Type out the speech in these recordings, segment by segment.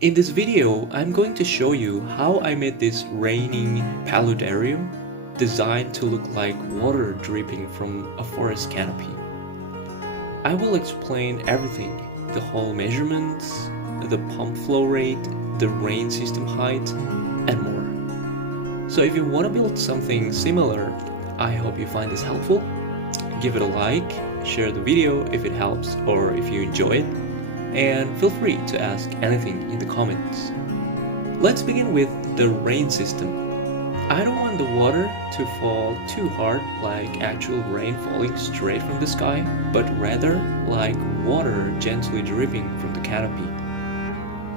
In this video, I'm going to show you how I made this raining paludarium designed to look like water dripping from a forest canopy. I will explain everything, the hole measurements, the pump flow rate, the rain system height, and more. So if you want to build something similar, I hope you find this helpful. Give it a like, share the video if it helps or if you enjoy it, and feel free to ask anything in the comments. Let's begin with the rain system. I don't want the water to fall too hard like actual rain falling straight from the sky, but rather like water gently dripping from the canopy.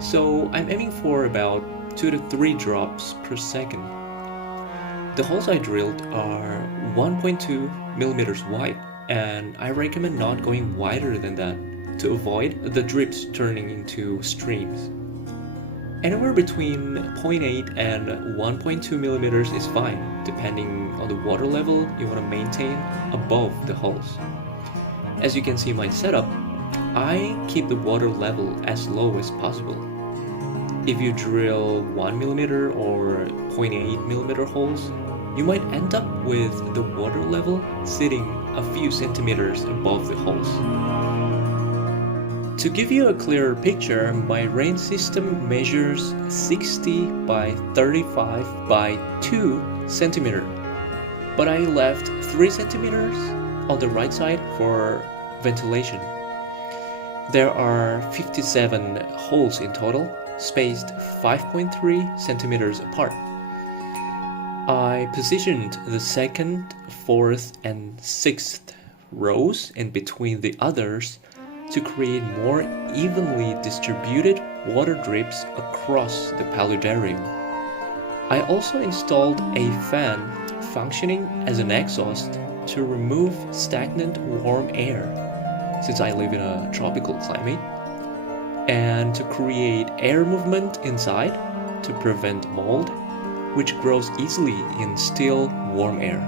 So I'm aiming for about 2 to 3 drops per second. The holes I drilled are 1.2 millimeters wide, and I recommend not going wider than that to avoid the drips turning into streams. Anywhere between 0.8 and 1.2 millimeters is fine, depending on the water level you want to maintain above the holes. As you can see in my setup, I keep the water level as low as possible. If you drill 1 millimeter or 0.8 millimeter holes, you might end up with the water level sitting a few centimeters above the holes. To give you a clearer picture, my rain system measures 60 by 35 by 2 centimeters, but I left 3 centimeters on the right side for ventilation. There are 57 holes in total, spaced 5.3 centimeters apart. I positioned the second, fourth, and sixth rows in between the others to create more evenly distributed water drips across the paludarium. I also installed a fan functioning as an exhaust to remove stagnant warm air, since I live in a tropical climate, and to create air movement inside to prevent mold, which grows easily in still warm air.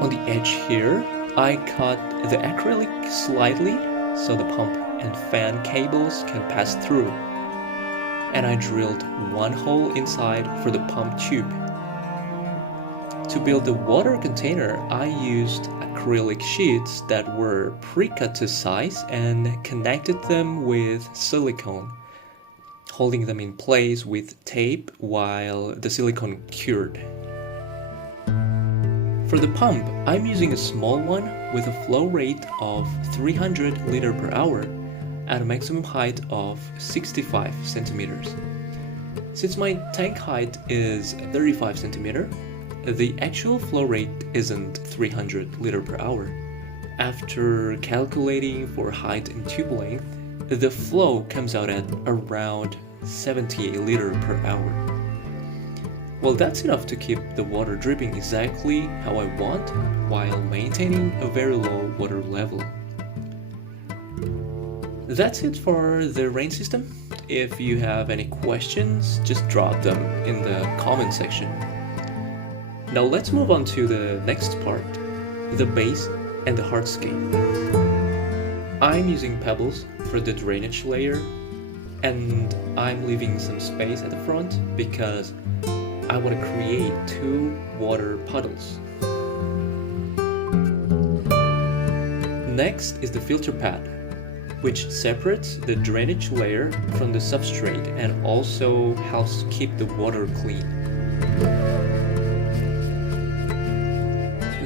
On the edge here, I cut the acrylic slightly so the pump and fan cables can pass through, and I drilled 1 hole inside for the pump tube. To build the water container, I used acrylic sheets that were pre-cut to size and connected them with silicone, holding them in place with tape while the silicone cured. For the pump, I'm using a small one with a flow rate of 300 liters per hour at a maximum height of 65 centimeters. Since my tank height is 35 centimeters, the actual flow rate isn't 300 liters per hour. After calculating for height and tube length, the flow comes out at around 70 liters per hour. Well, that's enough to keep the water dripping exactly how I want while maintaining a very low water level. That's it for the rain system. If you have any questions, just drop them in the comment section. Now let's move on to the next part, the base and the hardscape. I'm using pebbles for the drainage layer, and I'm leaving some space at the front because I want to create 2 water puddles. Next is the filter pad, which separates the drainage layer from the substrate and also helps keep the water clean.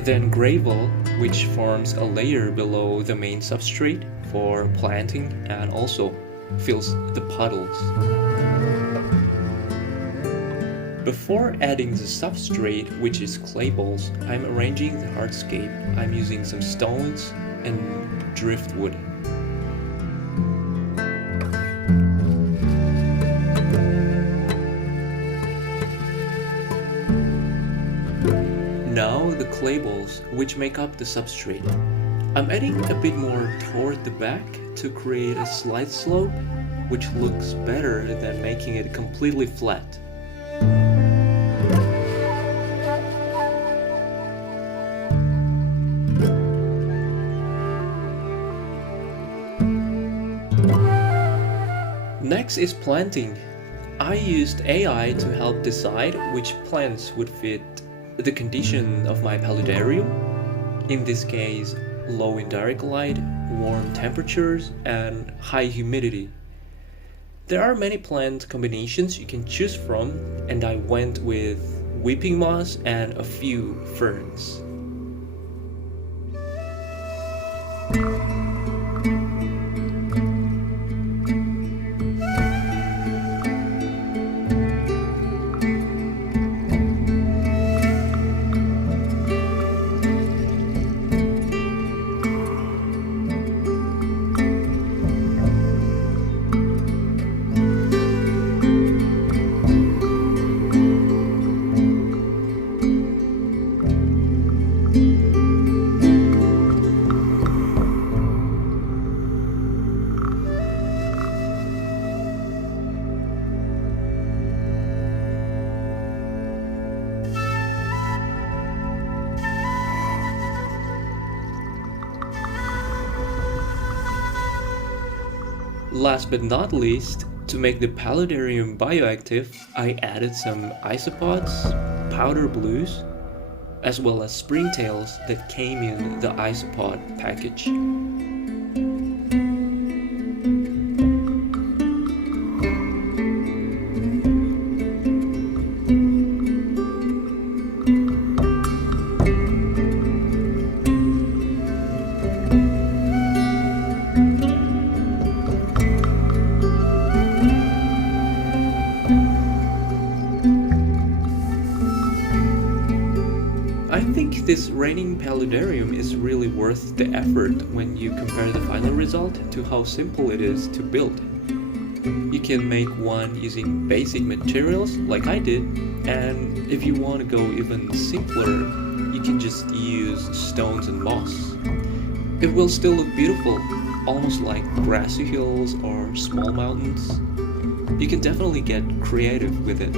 Then gravel, which forms a layer below the main substrate for planting and also fills the puddles. Before adding the substrate, which is clay balls, I'm arranging the hardscape. I'm using some stones and driftwood. Now the clay balls, which make up the substrate. I'm adding a bit more toward the back to create a slight slope, which looks better than making it completely flat. Next is planting. I used AI to help decide which plants would fit the condition of my paludarium. In this case, low indirect light, warm temperatures, and high humidity. There are many plant combinations you can choose from, and I went with weeping moss and a few ferns. Last but not least, to make the Paludarium bioactive, I added some isopods, powder blues, as well as springtails that came in the isopod package. I think this raining paludarium is really worth the effort when you compare the final result to how simple it is to build. You can make one using basic materials like I did, and if you want to go even simpler, you can just use stones and moss. It will still look beautiful, almost like grassy hills or small mountains. You can definitely get creative with it.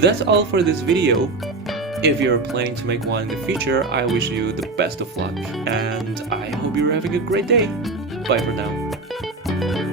That's all for this video. If you're planning to make one in the future, I wish you the best of luck, and I hope you're having a great day. Bye for now.